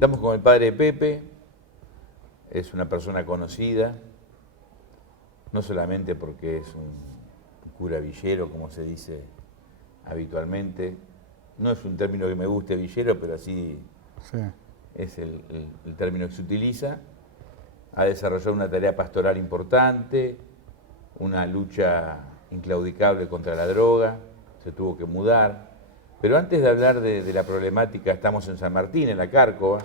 Estamos con el padre Pepe, es una persona conocida, no solamente porque es un cura villero, como se dice habitualmente. No es un término que me guste, villero, pero así Sí. es el término que se utiliza. Ha desarrollado una tarea pastoral importante, una lucha inclaudicable contra la droga, se tuvo que mudar. Pero antes de hablar de la problemática, estamos en San Martín, en la Cárcova,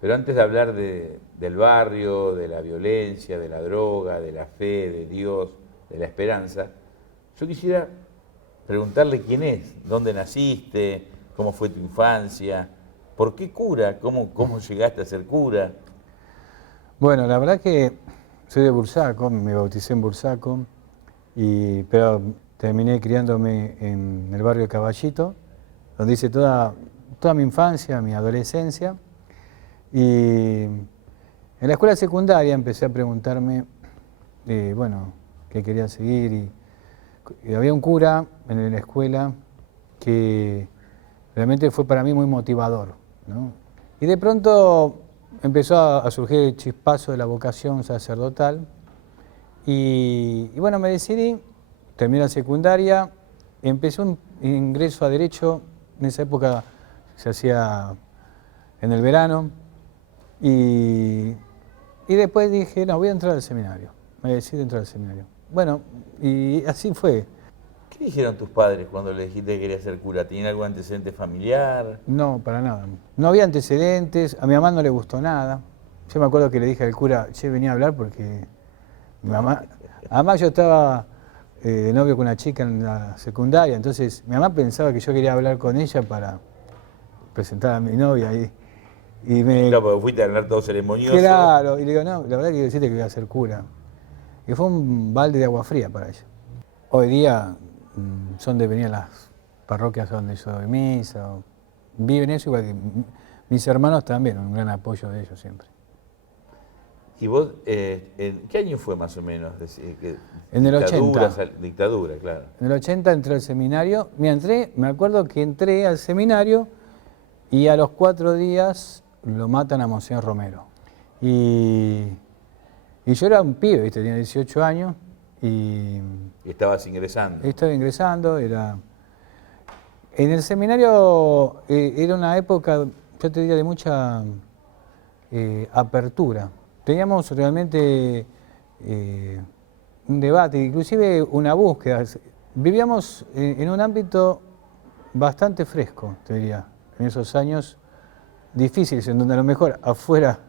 pero antes de hablar del barrio, de la violencia, de la droga, de la fe, de Dios, de la esperanza, yo quisiera preguntarle quién es, dónde naciste, cómo fue tu infancia, por qué cura, cómo llegaste a ser cura. Bueno, la verdad que soy de Bursaco, me bauticé en Bursaco, pero terminé criándome en el barrio Caballito, donde hice toda mi infancia, mi adolescencia. Y en la escuela secundaria empecé a preguntarme, bueno, qué quería seguir. Y había un cura en la escuela que realmente fue para mí muy motivador, ¿no? Y de pronto empezó a surgir el chispazo de la vocación sacerdotal. Y bueno, me decidí, terminé la secundaria, empecé un ingreso a Derecho, en esa época se hacía en el verano, y después dije, no, voy a entrar al seminario, me decidí entrar al seminario. Bueno, y así fue. ¿Qué dijeron tus padres cuando le dijiste que querías ser cura? ¿Tenían algún antecedente familiar? No, para nada. No había antecedentes, a mi mamá no le gustó nada. Yo me acuerdo que le dije al cura, che, venía a hablar porque mi mamá... Además yo estaba de novio con una chica en la secundaria, entonces mi mamá pensaba que yo quería hablar con ella para presentar a mi novia y me... Claro, porque fuiste a ganar todo ceremonioso. Claro, y le digo, no, la verdad quiero decirte que voy a ser cura. Y fue un balde de agua fría para ella. Hoy día son de venir a las parroquias donde yo doy misa, viven eso igual que mis hermanos también, un gran apoyo de ellos siempre. ¿Y vos, qué año fue más o menos? En el 80. Dictadura, claro. En el 80 entré al seminario. Me acuerdo que entré al seminario y a los 4 días lo matan a Monseñor Romero. Y yo era un pibe, ¿viste? Tenía 18 años y Estabas ingresando. estaba ingresando. En el seminario era una época, yo te diría, de mucha apertura. Teníamos realmente un debate, inclusive una búsqueda. Vivíamos en un ámbito bastante fresco, te diría, en esos años difíciles, en donde a lo mejor afuera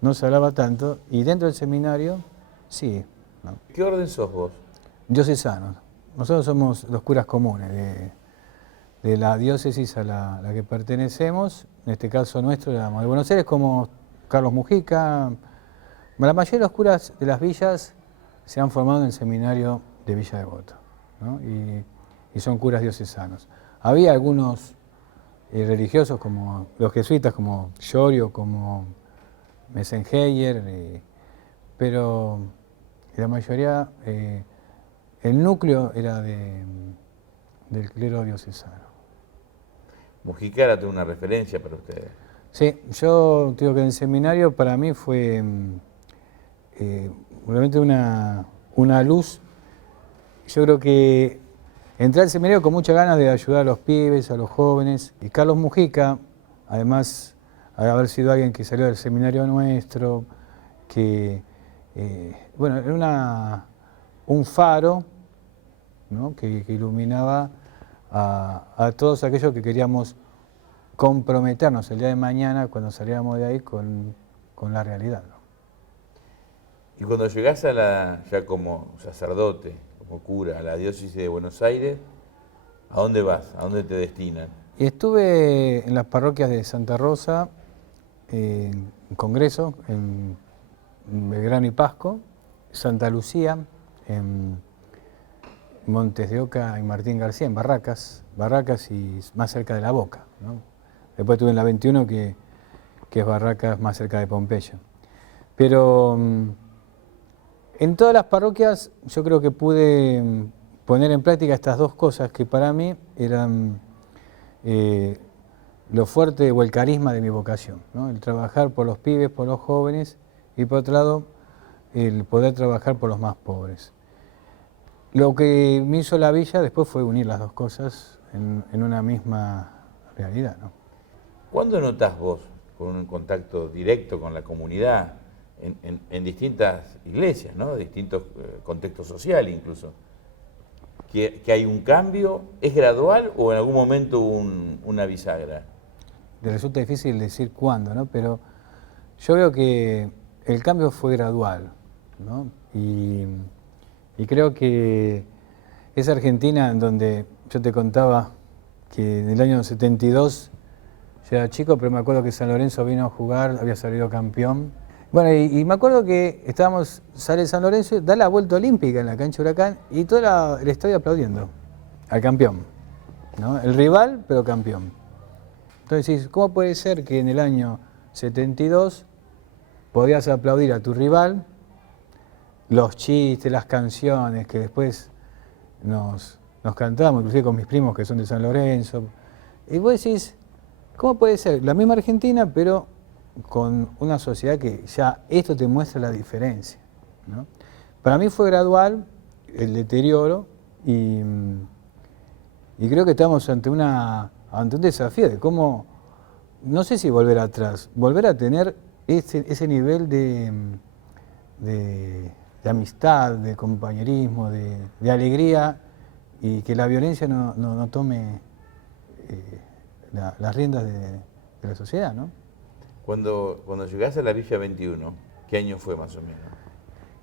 no se hablaba tanto, y dentro del seminario, sí, ¿no? ¿Qué orden sos vos? Diocesanos. Nosotros somos los curas comunes de la diócesis a la que pertenecemos. En este caso nuestro, éramos de Buenos Aires, como Carlos Mujica. La mayoría de los curas de las villas se han formado en el seminario de Villa Devoto, ¿no? Y son curas diocesanos. Había algunos religiosos como los jesuitas, como Llorio, como Messengeyer, pero la mayoría, el núcleo era del clero diocesano. Mujica era toda una referencia para ustedes. Sí, yo digo que en el seminario para mí fue realmente una luz. Yo creo que entré al seminario con muchas ganas de ayudar a los pibes, a los jóvenes. Y Carlos Mujica, además de haber sido alguien que salió del seminario nuestro, que bueno, era un faro, ¿no? que iluminaba a todos aquellos que queríamos comprometernos el día de mañana cuando salíamos de ahí con la realidad, ¿no? Y cuando llegás ya como sacerdote, como cura, a la diócesis de Buenos Aires, ¿a dónde vas? ¿A dónde te destinan? Y estuve en las parroquias de Santa Rosa, en Congreso, en Belgrano y Pasco, Santa Lucía, en Montes de Oca y Martín García, en Barracas y más cerca de La Boca, ¿no? Después estuve en la 21, que es Barracas, más cerca de Pompeya. Pero en todas las parroquias yo creo que pude poner en práctica estas dos cosas que para mí eran lo fuerte o el carisma de mi vocación, ¿no? El trabajar por los pibes, por los jóvenes, y por otro lado, el poder trabajar por los más pobres. Lo que me hizo la villa después fue unir las dos cosas en una misma realidad, ¿no? ¿Cuándo notás vos, con un contacto directo con la comunidad, en distintas iglesias, ¿no? Distintos contextos sociales incluso, que hay un cambio? ¿Es gradual o en algún momento hubo una bisagra? Me resulta difícil decir cuándo, ¿no? Pero yo veo que el cambio fue gradual, ¿no? Y creo que esa Argentina en donde yo te contaba que en el año 72 yo era chico, pero me acuerdo que San Lorenzo vino a jugar, había salido campeón. Bueno, y me acuerdo que sale San Lorenzo, da la vuelta olímpica en la cancha Huracán y todo el estadio aplaudiendo al campeón, ¿no? El rival, pero campeón. Entonces, ¿cómo puede ser que en el año 72 podías aplaudir a tu rival, los chistes, las canciones que después nos cantábamos, inclusive con mis primos que son de San Lorenzo? Y vos decís, ¿cómo puede ser? La misma Argentina, pero con una sociedad que ya esto te muestra la diferencia, ¿no? Para mí fue gradual el deterioro y creo que estamos ante un desafío de cómo, no sé si volver atrás, volver a tener ese nivel de amistad, de compañerismo, de alegría, y que la violencia no tome las riendas de la sociedad, ¿no? Cuando llegaste a la Villa 21, ¿qué año fue más o menos?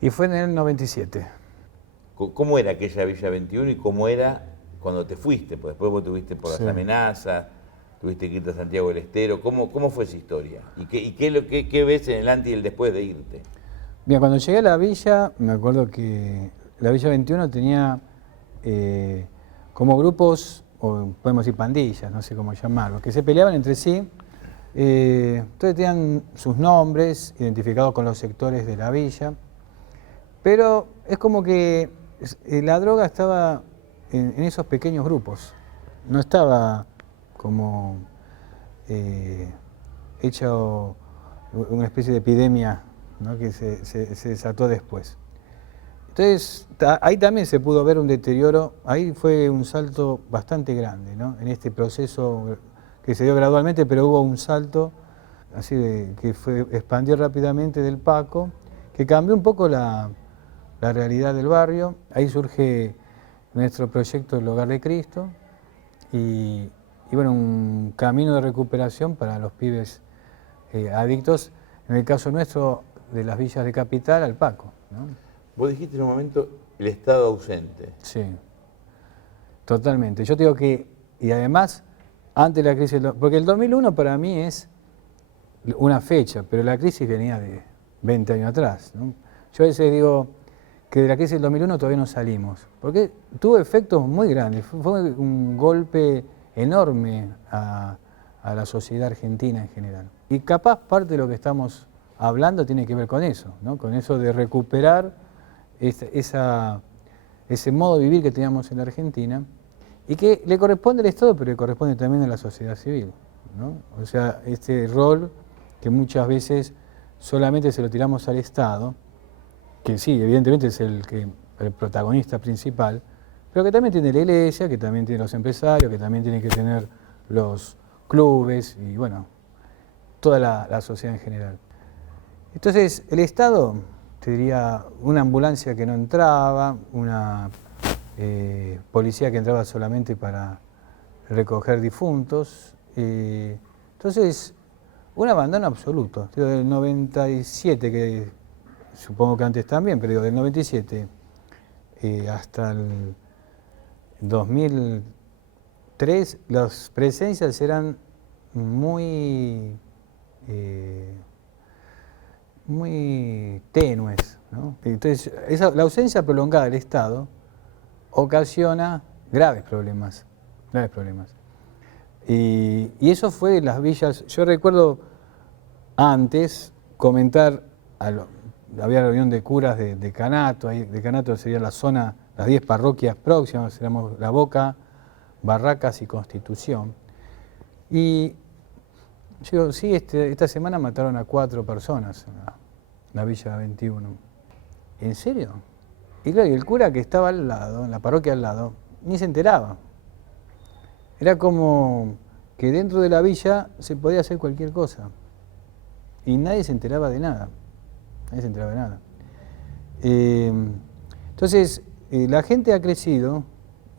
Y fue en el 97. ¿Cómo era aquella Villa 21 y cómo era cuando te fuiste? Porque después vos tuviste por las Sí. amenazas, tuviste que irte a Santiago del Estero. ¿Cómo fue esa historia? ¿Y qué ves en el antes y el después de irte? Bien, cuando llegué a la villa, me acuerdo que la Villa 21 tenía como grupos, o podemos decir pandillas, no sé cómo llamarlo, que se peleaban entre sí. Entonces tenían sus nombres identificados con los sectores de la villa, pero es como que la droga estaba en esos pequeños grupos, no estaba como hecho una especie de epidemia, ¿no? Que se desató después. Entonces, ahí también se pudo ver un deterioro, ahí fue un salto bastante grande, ¿no? En este proceso que se dio gradualmente, pero hubo un salto así que expandió rápidamente del Paco, que cambió un poco la realidad del barrio. Ahí surge nuestro proyecto El Hogar de Cristo y bueno, un camino de recuperación para los pibes adictos, en el caso nuestro de las villas de Capital al Paco, ¿no? Vos dijiste en un momento el Estado ausente. Sí, totalmente. Yo te digo que, y además, antes de la crisis, porque el 2001 para mí es una fecha, pero la crisis venía de 20 años atrás, ¿no? Yo a veces digo que de la crisis del 2001 todavía no salimos, porque tuvo efectos muy grandes, fue un golpe enorme a la sociedad argentina en general. Y capaz parte de lo que estamos hablando tiene que ver con eso, ¿no? Con eso de recuperar ese modo de vivir que teníamos en la Argentina y que le corresponde al Estado, pero le corresponde también a la sociedad civil, ¿no? O sea, este rol que muchas veces solamente se lo tiramos al Estado, que sí, evidentemente es el protagonista principal, pero que también tiene la iglesia, que también tiene los empresarios, que también tiene que tener los clubes y bueno, toda la sociedad en general. Entonces, el Estado, te diría, una ambulancia que no entraba, una policía que entraba solamente para recoger difuntos. Entonces, un abandono absoluto. Digo, del 97, que supongo que antes también, pero digo, del 97 hasta el 2003, las presencias eran muy tenues, ¿no? Entonces, la ausencia prolongada del Estado ocasiona graves problemas. Y eso fue en las villas. Yo recuerdo antes comentar, había reunión de curas de Canato, de Canato sería la zona, las 10 parroquias próximas, éramos La Boca, Barracas y Constitución. Y Yo digo, sí, esta semana mataron a 4 personas en la Villa 21. ¿En serio? Y claro, y el cura que estaba al lado, en la parroquia al lado, ni se enteraba. Era como que dentro de la villa se podía hacer cualquier cosa. Y nadie se enteraba de nada. Nadie se enteraba de nada. Entonces, la gente ha crecido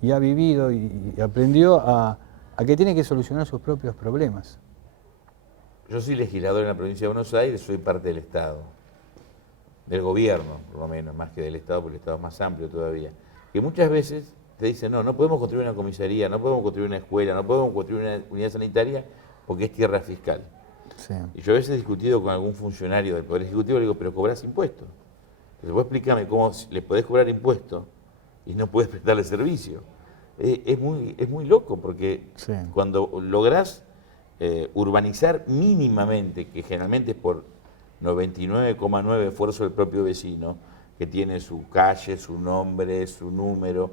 y ha vivido y aprendió a que tiene que solucionar sus propios problemas. Yo soy legislador en la provincia de Buenos Aires, soy parte del Estado, del gobierno, por lo menos, más que del Estado, porque el Estado es más amplio todavía. Que muchas veces te dicen, no podemos construir una comisaría, no podemos construir una escuela, no podemos construir una unidad sanitaria porque es tierra fiscal. Sí. Y yo a veces he discutido con algún funcionario del Poder Ejecutivo, le digo, pero cobrás impuestos. Entonces vos explícame cómo le podés cobrar impuestos y no podés prestarle servicio. Es muy loco, porque Sí. cuando lográs urbanizar mínimamente, que generalmente es por 99,9 esfuerzo del propio vecino, que tiene su calle, su nombre, su número,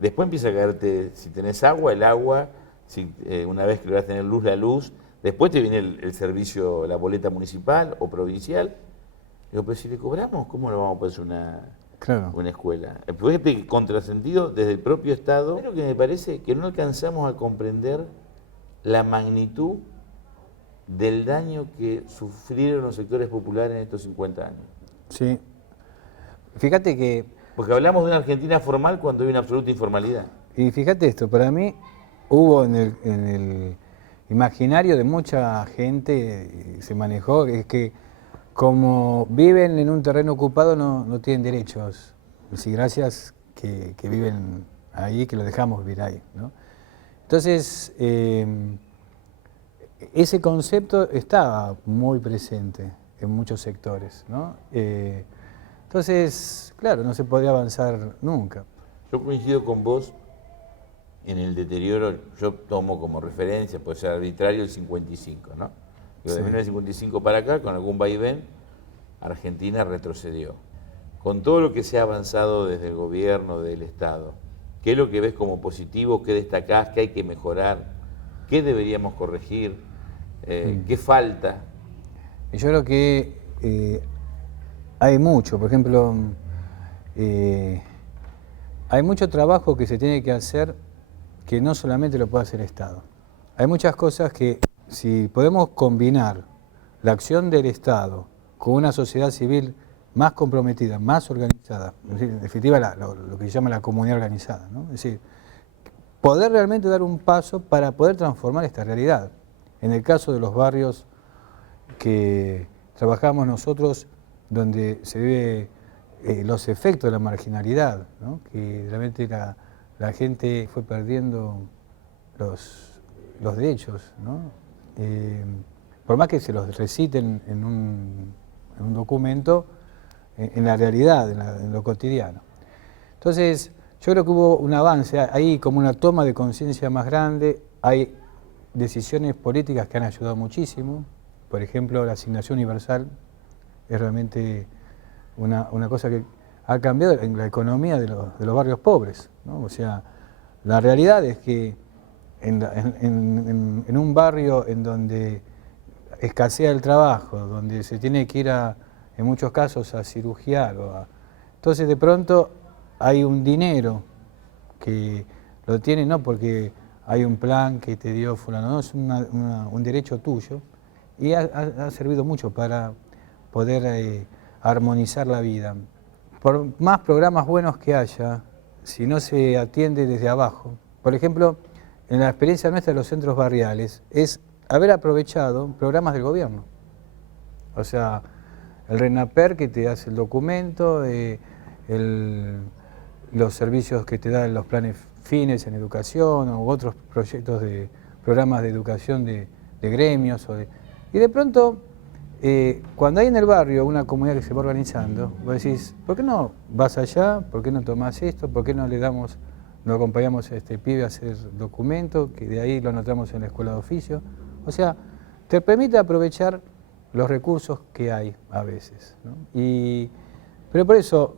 después empieza a caerte, si tenés agua, el agua, si, una vez que lográs tener luz, la luz, después te viene el servicio, la boleta municipal o provincial. Digo, pero si le cobramos, ¿cómo no vamos a poner una escuela? Fíjate que contrasentido desde el propio Estado. Pero que me parece que no alcanzamos a comprender la magnitud del daño que sufrieron los sectores populares en estos 50 años. Sí. Fíjate que... Porque hablamos de una Argentina formal cuando hay una absoluta informalidad. Y fíjate esto, para mí hubo en el imaginario de mucha gente, se manejó, es que como viven en un terreno ocupado no tienen derechos. Sí, gracias que viven ahí, que lo dejamos vivir ahí, ¿no? Entonces, ese concepto está muy presente en muchos sectores, ¿no? Entonces, claro, no se podría avanzar nunca. Yo coincido con vos en el deterioro, yo tomo como referencia, puede ser arbitrario, el 55, ¿no? Digo, de 1955 para acá, con algún vaivén, Argentina retrocedió. Con todo lo que se ha avanzado desde el gobierno, del Estado, ¿qué es lo que ves como positivo? ¿Qué destacás? ¿Qué hay que mejorar? ¿Qué deberíamos corregir? ¿Qué falta? Yo creo que hay mucho, por ejemplo, hay mucho trabajo que se tiene que hacer que no solamente lo puede hacer el Estado. Hay muchas cosas que si podemos combinar la acción del Estado con una sociedad civil más comprometida, más organizada, en definitiva lo que se llama la comunidad organizada, ¿no? Es decir, poder realmente dar un paso para poder transformar esta realidad. En el caso de los barrios que trabajamos nosotros, donde se ve los efectos de la marginalidad, ¿no? Que realmente la gente fue perdiendo los derechos, ¿no? Por más que se los reciten en un documento, en la realidad, en lo cotidiano. Entonces, yo creo que hubo un avance, hay como una toma de conciencia más grande, hay decisiones políticas que han ayudado muchísimo, por ejemplo, la asignación universal es realmente una cosa que ha cambiado en la economía de los barrios pobres, ¿no? O sea, la realidad es que en un barrio en donde escasea el trabajo, donde se tiene que ir en muchos casos a cirugiar, entonces de pronto hay un dinero que lo tiene no porque hay un plan que te dio fulano, no, es un derecho tuyo y ha servido mucho para poder armonizar la vida. Por más programas buenos que haya, si no se atiende desde abajo, por ejemplo, en la experiencia nuestra de los centros barriales, es haber aprovechado programas del gobierno. O sea, el RENAPER que te hace el documento, los servicios que te dan los planes fines en educación u otros proyectos de programas de educación de gremios. Y de pronto, cuando hay en el barrio una comunidad que se va organizando, vos decís, ¿por qué no vas allá? ¿Por qué no tomás esto? ¿Por qué no no acompañamos a este pibe a hacer documento, que de ahí lo anotamos en la escuela de oficio? O sea, te permite aprovechar los recursos que hay a veces, ¿no? Pero por eso,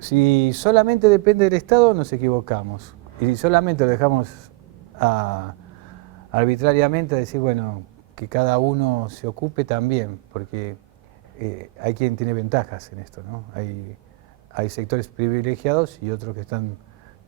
si solamente depende del Estado, nos equivocamos. Y si solamente lo dejamos arbitrariamente a decir, bueno, que cada uno se ocupe también, porque hay quien tiene ventajas en esto, ¿no? Hay sectores privilegiados y otros que están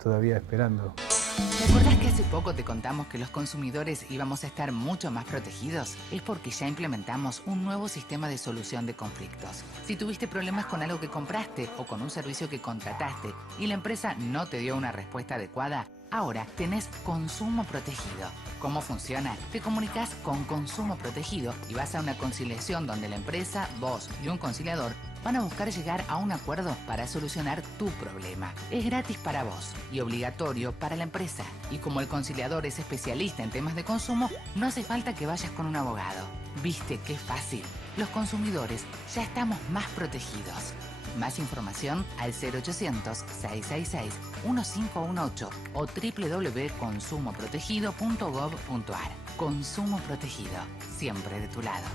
todavía esperando. ¿Te acordás que hace poco te contamos que los consumidores íbamos a estar mucho más protegidos? Es porque ya implementamos un nuevo sistema de solución de conflictos. Si tuviste problemas con algo que compraste o con un servicio que contrataste y la empresa no te dio una respuesta adecuada, ahora tenés Consumo Protegido. ¿Cómo funciona? Te comunicas con Consumo Protegido y vas a una conciliación donde la empresa, vos y un conciliador van a buscar llegar a un acuerdo para solucionar tu problema. Es gratis para vos y obligatorio para la empresa. Y como el conciliador es especialista en temas de consumo, no hace falta que vayas con un abogado. ¿Viste qué fácil? Los consumidores ya estamos más protegidos. Más información al 0800-666-1518 o www.consumoprotegido.gov.ar. Consumo Protegido, siempre de tu lado.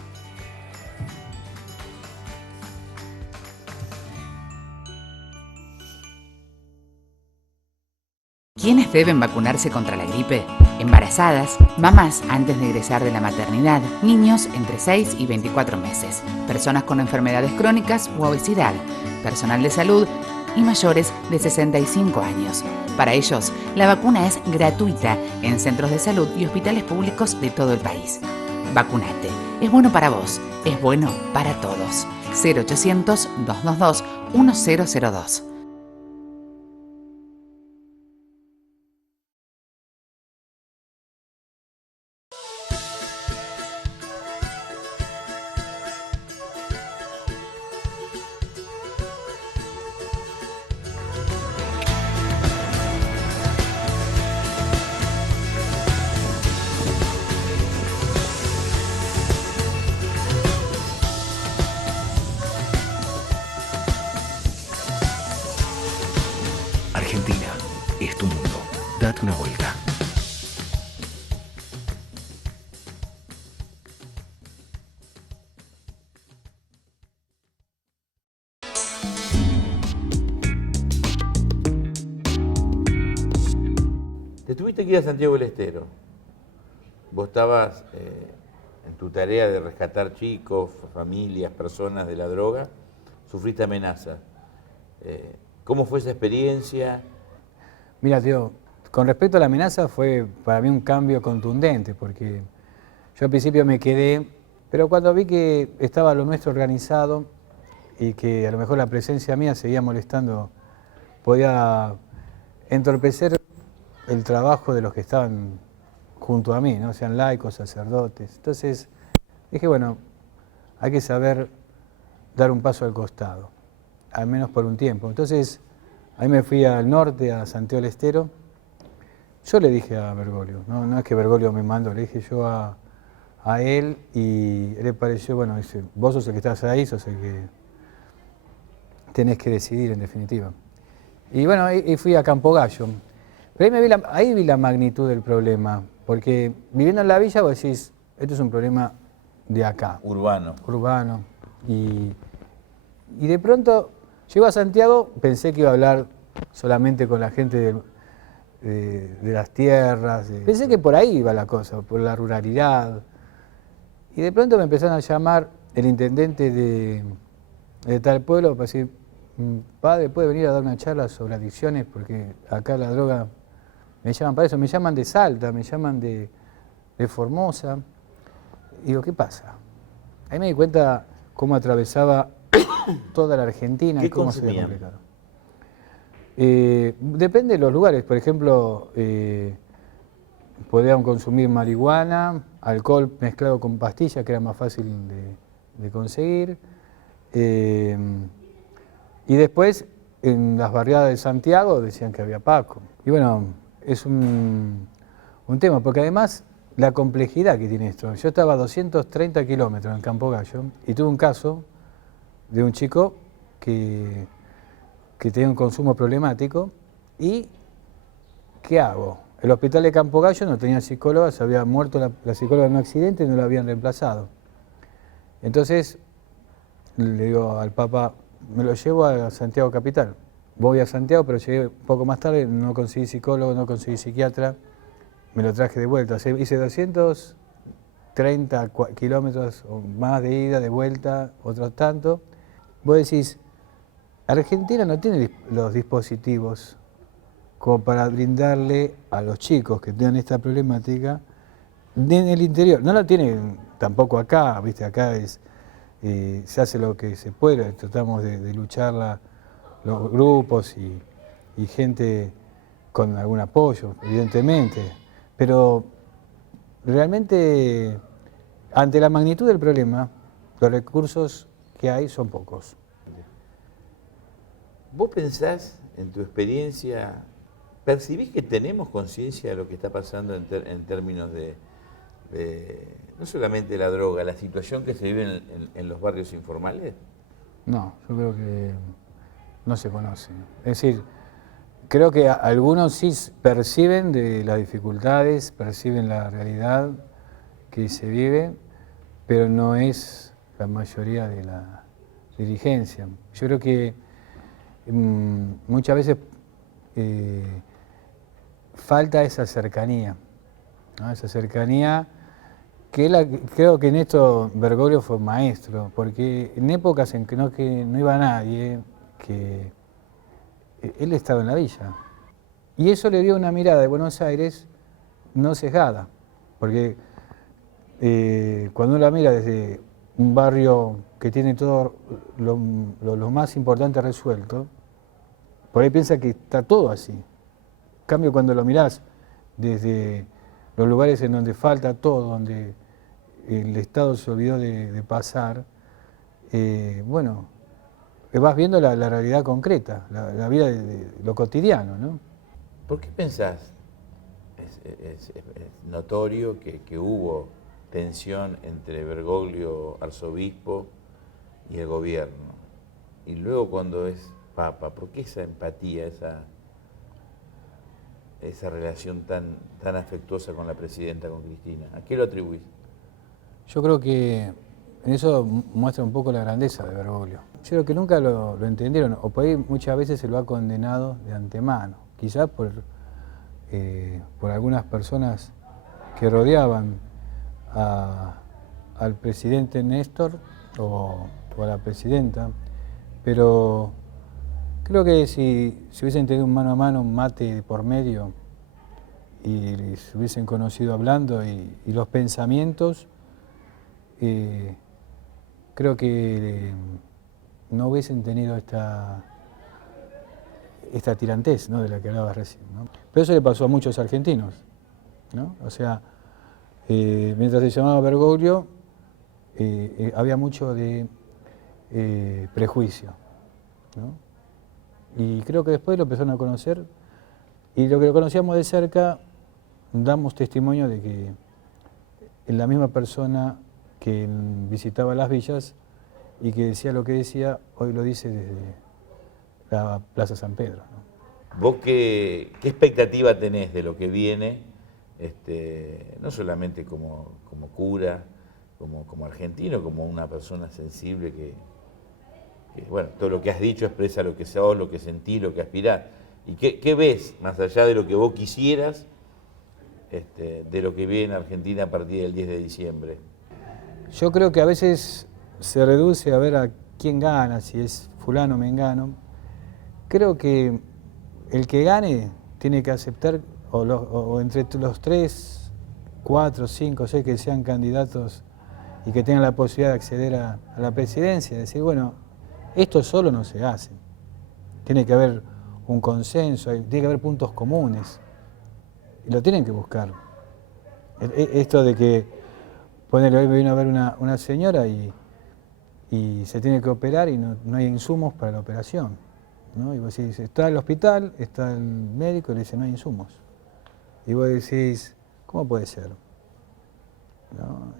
¿Quiénes deben vacunarse contra la gripe? Embarazadas, mamás antes de egresar de la maternidad, niños entre 6 y 24 meses, personas con enfermedades crónicas u obesidad, personal de salud y mayores de 65 años. Para ellos, la vacuna es gratuita en centros de salud y hospitales públicos de todo el país. Vacunate. Es bueno para vos. Es bueno para todos. 0800-222-1002. Argentina es tu mundo. Date una vuelta. Te tuviste que ir a Santiago del Estero. Vos estabas en tu tarea de rescatar chicos, familias, personas de la droga. Sufriste amenazas. ¿Cómo fue esa experiencia? Mira, tío, con respecto a la amenaza fue para mí un cambio contundente, porque yo al principio me quedé, pero cuando vi que estaba lo nuestro organizado y que a lo mejor la presencia mía seguía molestando, podía entorpecer el trabajo de los que estaban junto a mí, ¿no? Sean laicos, sacerdotes. Entonces dije, bueno, hay que saber dar un paso al costado, al menos por un tiempo. Entonces ahí me fui al norte, a Santiago del Estero. Yo le dije a Bergoglio, no es que Bergoglio me mandó, le dije yo a él y él le pareció, bueno, dice, vos sos el que estás ahí, sos el que tenés que decidir en definitiva. Y bueno, ahí fui a Campo Gallo. Pero ahí vi la magnitud del problema, porque viviendo en la villa vos decís, esto es un problema de acá. Urbano. Y de pronto llego a Santiago, pensé que iba a hablar solamente con la gente de las tierras. Pensé que por ahí iba la cosa, por la ruralidad. Y de pronto me empezaron a llamar el intendente de tal pueblo para decir, padre, ¿puede venir a dar una charla sobre adicciones? Porque acá la droga, me llaman para eso, me llaman de Salta, me llaman de Formosa. Y digo, ¿qué pasa? Ahí me di cuenta cómo atravesaba toda la Argentina. ¿Qué y cómo se consumían? había complicado. Depende de los lugares, por ejemplo, podían consumir marihuana, alcohol mezclado con pastillas, que era más fácil de conseguir. Y después, en las barriadas de Santiago, decían que había Paco. Y bueno, es un tema, porque además la complejidad que tiene esto. Yo estaba a 230 kilómetros en Campo Gallo y tuve un caso de un chico que tenía un consumo problemático y ¿qué hago? El hospital de Campo Gallo no tenía psicóloga, se había muerto la psicóloga en un accidente y no la habían reemplazado. Entonces le digo al Papa, me lo llevo a Santiago Capital. Voy a Santiago, pero llegué un poco más tarde, no conseguí psicólogo, no conseguí psiquiatra, me lo traje de vuelta. Hice 200 30 kilómetros o más de ida, de vuelta, otros tanto. Vos decís, Argentina no tiene los dispositivos como para brindarle a los chicos que tengan esta problemática en el interior. No la tienen tampoco acá, ¿viste? Acá se hace lo que se puede, tratamos de luchar los grupos y gente con algún apoyo, evidentemente, pero realmente ante la magnitud del problema, los recursos que hay son pocos. ¿Vos pensás, en tu experiencia, percibís que tenemos conciencia de lo que está pasando en términos de no solamente la droga, la situación que se vive en los barrios informales? No, yo creo que no se conoce. Es decir, creo que algunos sí perciben de las dificultades, perciben la realidad que se vive, pero no es la mayoría de la dirigencia. Yo creo que muchas veces falta esa cercanía, ¿no? Esa cercanía que creo que en esto Bergoglio fue maestro, porque en épocas en que no iba nadie, que él estaba en la villa. Y eso le dio una mirada de Buenos Aires no sesgada, porque cuando uno la mira desde un barrio que tiene todo lo más importante resuelto, por ahí piensa que está todo así. En cambio, cuando lo mirás desde los lugares en donde falta todo, donde el Estado se olvidó de pasar, bueno, vas viendo la realidad concreta, la vida de lo cotidiano, ¿no? ¿Por qué pensás? Es notorio que hubo tensión entre Bergoglio, arzobispo, y el gobierno. Y luego cuando es papa, ¿por qué esa empatía, esa relación tan afectuosa con la presidenta, con Cristina? ¿A qué lo atribuís? Yo creo que en eso muestra un poco la grandeza de Bergoglio. Yo creo que nunca lo entendieron, o por ahí muchas veces se lo ha condenado de antemano, quizás por algunas personas que rodeaban al presidente Néstor o a la presidenta, pero creo que si hubiesen tenido un mano a mano, un mate por medio, y se hubiesen conocido hablando y los pensamientos, creo que no hubiesen tenido esta tirantez, ¿no?, de la que hablabas recién, ¿no? Pero eso le pasó a muchos argentinos, ¿no? O sea, mientras se llamaba Bergoglio, había mucho de prejuicio, ¿no? Y creo que después lo empezaron a conocer, y lo que lo conocíamos de cerca, damos testimonio de que en la misma persona que visitaba las villas y que decía lo que decía, hoy lo dice desde la Plaza San Pedro, ¿no? ¿Vos qué expectativa tenés de lo que viene, no solamente como cura, como argentino, como una persona sensible que, bueno, todo lo que has dicho expresa lo que sos, lo que sentís, lo que aspirás? ¿Y qué ves, más allá de lo que vos quisieras, de lo que viene en Argentina a partir del 10 de diciembre? Yo creo que a veces se reduce a ver a quién gana, si es fulano o mengano. Creo que el que gane tiene que aceptar, o entre los 3, 4, 5, 6 que sean candidatos y que tengan la posibilidad de acceder a la presidencia, decir, bueno, esto solo no se hace. Tiene que haber un consenso, tiene que haber puntos comunes. Y lo tienen que buscar. Esto de que, ponele, hoy me vino a ver una señora y se tiene que operar y no hay insumos para la operación, ¿no? Y vos decís, está el hospital, está el médico y le dice, no hay insumos. Y vos decís, ¿cómo puede ser? ¿No?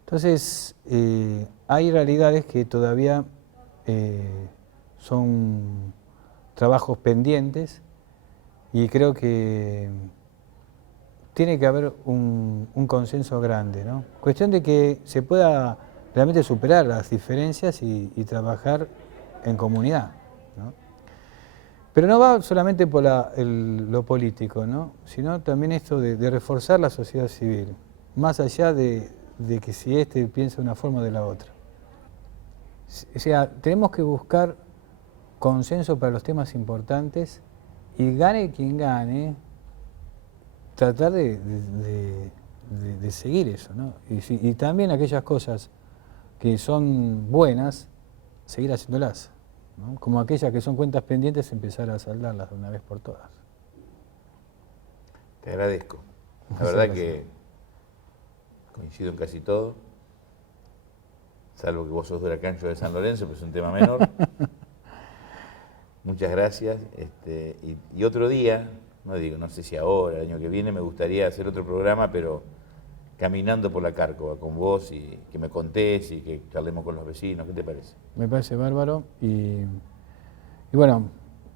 Entonces, hay realidades que todavía son trabajos pendientes, y creo que tiene que haber un consenso grande, ¿no? Cuestión de que se pueda realmente superar las diferencias y trabajar en comunidad, ¿no? Pero no va solamente por lo político, ¿no?, sino también esto de reforzar la sociedad civil, más allá de que si este piensa de una forma o de la otra. O sea, tenemos que buscar consenso para los temas importantes y gane quien gane, tratar de seguir eso, ¿no? Y también aquellas cosas que son buenas, seguir haciéndolas, ¿no? Como aquellas que son cuentas pendientes, empezar a saldarlas de una vez por todas. Te agradezco. La Muchas verdad gracias. que coincido en casi todo, salvo que vos sos de Huracán, yo de San Lorenzo, pero es un tema menor. Muchas gracias. Y otro día, no sé si ahora, el año que viene, me gustaría hacer otro programa, pero caminando por la Cárcova con vos y que me contés y que charlemos con los vecinos. ¿Qué te parece? Me parece bárbaro y bueno,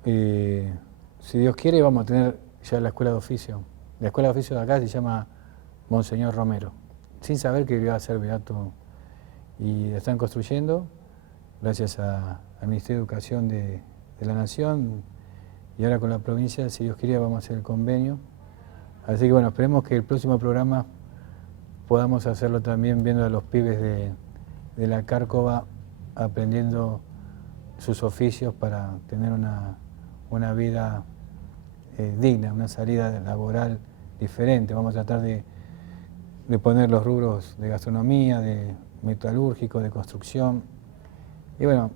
si Dios quiere vamos a tener ya la escuela de oficio. La escuela de oficio de acá se llama Monseñor Romero, sin saber que iba a ser beato, y la están construyendo gracias al Ministerio de Educación de la Nación, y ahora con la provincia, si Dios quiere, vamos a hacer el convenio. Así que bueno, esperemos que el próximo programa podamos hacerlo también viendo a los pibes de la Cárcova aprendiendo sus oficios para tener una vida digna, una salida laboral diferente. Vamos a tratar de poner los rubros de gastronomía, de metalúrgico, de construcción. Y bueno,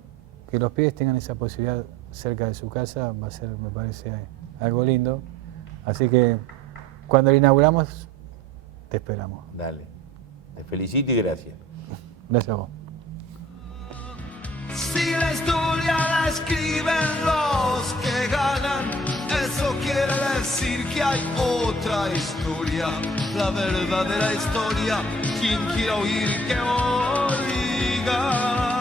que los pibes tengan esa posibilidad cerca de su casa va a ser, me parece, algo lindo. Así que cuando lo inauguramos, te esperamos. Dale. Te felicito y gracias. Gracias a vos. Si la historia la escriben los que ganan, eso quiere decir que hay otra historia, la verdadera historia. Quien quiera oír que oiga.